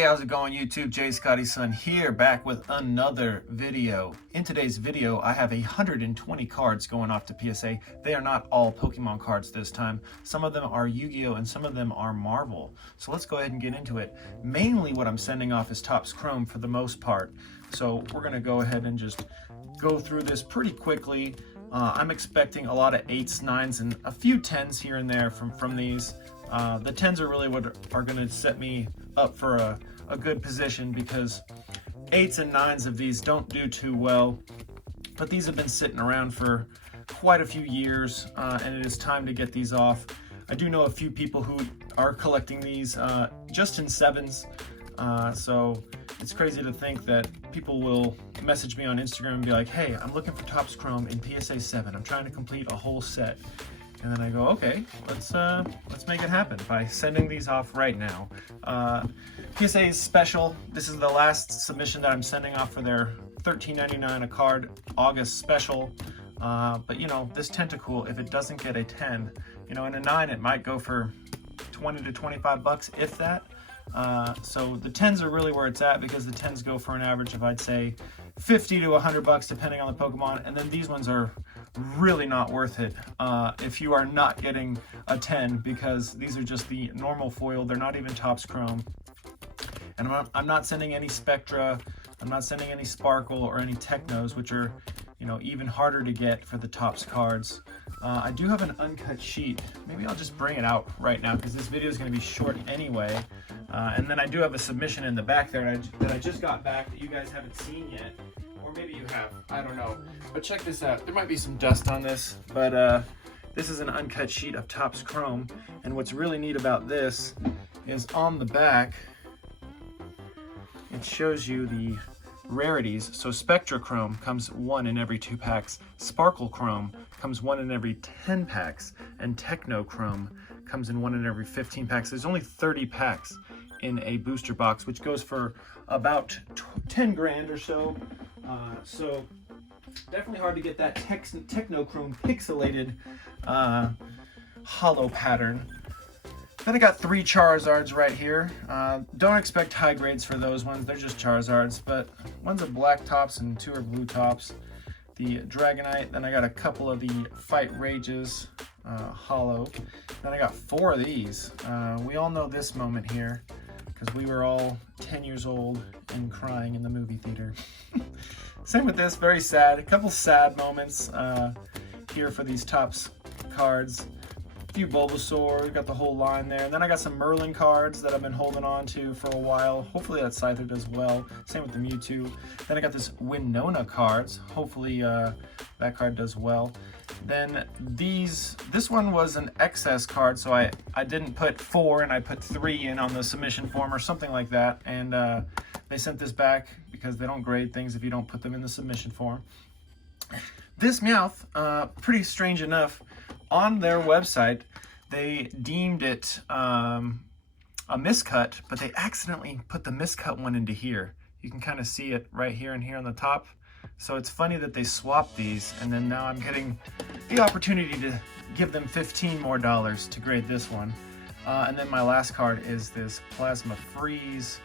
Hey, how's it going YouTube? Jay Scotty's son here, back with another video. In today's video, I have 120 cards going off to PSA. They are not all Pokemon cards this time. Some of them are Yu-Gi-Oh! And some of them are Marvel. So let's go ahead and get into it. Mainly what I'm sending off is TOPPS Chrome for the most part. So we're gonna go ahead and just go through this pretty quickly. I'm expecting a lot of 8s, 9s, and a few 10s here and there from these. The 10s are really what are going to set me up for a good position, because 8s and 9s of these don't do too well, but these have been sitting around for quite a few years, and it is time to get these off. I do know a few people who are collecting these just in 7s, so it's crazy to think that people will message me on Instagram and be like, hey, I'm looking for TOPPS Chrome in PSA 7. I'm trying to complete a whole set. And then I go, okay, let's make it happen by sending these off right now. PSA is special. This is the last submission that I'm sending off for their $13.99 a card August special. But you know, this Tentacool, if it doesn't get a 10, you know, in a 9 it might go for 20 to 25 bucks, if that. So the 10s are really where it's at, because the 10s go for an average of, I'd say, 50 to 100 bucks depending on the Pokemon, and then these ones are really not worth it if you are not getting a 10, because these are just the normal foil. They're not even TOPPS Chrome, and I'm not sending any Spectra, I'm not sending any Sparkle or any Technos, which are, you know, even harder to get for the TOPPS cards. I do have an uncut sheet. Maybe I'll just bring it out right now, because this video is going to be short anyway. And then I do have a submission in the back there that I just got back that you guys haven't seen yet. Or maybe you have, I don't know. But check this out. There might be some dust on this, but this is an uncut sheet of TOPPS Chrome. And what's really neat about this is on the back, it shows you the rarities. So Spectra Chrome comes 1 in every 2 packs, Sparkle Chrome comes 1 in every 10 packs, and Techno Chrome comes in 1 in every 15 packs. There's only 30 packs in a booster box, which goes for about 10 grand or so. So definitely hard to get that Techno Chrome pixelated hollow pattern. Then I got 3 Charizards right here. Don't expect high grades for those ones, they're just Charizards, but one's a black tops and 2 are blue tops. The Dragonite, then I got a couple of the Fight Rages hollow. Then I got 4 of these. We all know this moment here, because we were all 10 years old and crying in the movie theater. Same with this, very sad. A couple sad moments here for these TOPPS cards. A few Bulbasaur, got the whole line there. And then I got some Merlin cards that I've been holding on to for a while. Hopefully that Scyther does well. Same with the Mewtwo. Then I got this Winona cards. Hopefully that card does well. Then this one was an excess card, so I didn't put 4 and I put 3 in on the submission form or something like that. And they sent this back because they don't grade things if you don't put them in the submission form. This Meowth, pretty strange enough, on their website, they deemed it a miscut, but they accidentally put the miscut one into here. You can kind of see it right here and here on the top. So it's funny that they swapped these, and then now I'm getting the opportunity to give them $15 more to grade this one. And then my last card is this Plasma Freeze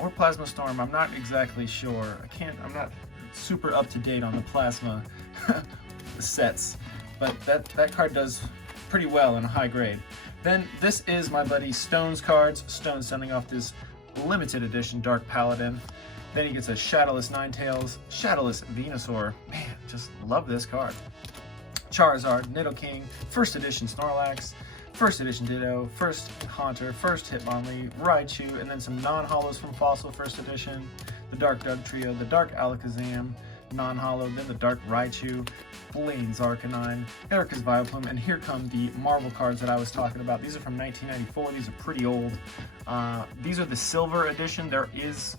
or Plasma Storm. I'm not exactly sure. I'm not super up to date on the Plasma sets. But that card does pretty well in a high grade. Then this is my buddy Stone's cards. Stone sending off this limited edition Dark Paladin. Then he gets a Shadowless Ninetales, Shadowless Venusaur. Man, just love this card. Charizard, Nidoking, first edition Snorlax, first edition Ditto, first Haunter, first Hitmonlee, Raichu, and then some non-holos from Fossil first edition, the Dark Dugtrio, the Dark Alakazam, non-holo, then the Dark Raichu, Blaine's Arcanine, Erica's Vileplume, and here come the Marvel cards that I was talking about. These are from 1994. These are pretty old. These are the silver edition. There is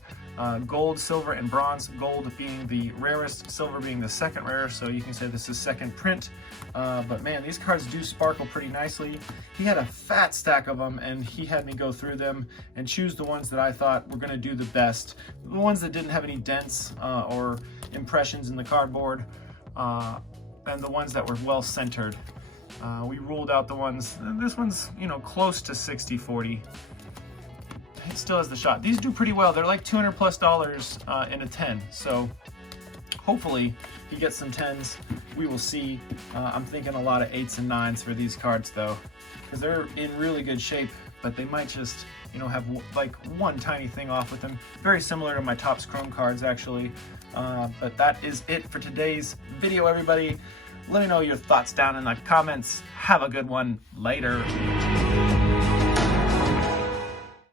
gold, silver, and bronze. Gold being the rarest, silver being the second rarest, so you can say this is second print. But man, these cards do sparkle pretty nicely. He had a fat stack of them, and he had me go through them and choose the ones that I thought were going to do the best. The ones that didn't have any dents or impressions in the cardboard. And the ones that were well centered. We ruled out the ones, this one's, you know, close to 60-40. it still has the shot. These do pretty well. They're like $200+ in a 10. So hopefully he gets some 10s. We will see. I'm thinking a lot of 8s and 9s for these cards though, because they're in really good shape, but they might just, you know, have like one tiny thing off with them. Very similar to my TOPPS Chrome cards actually. But that is it for today's video, everybody. Let me know your thoughts down in the comments. Have a good one. Later.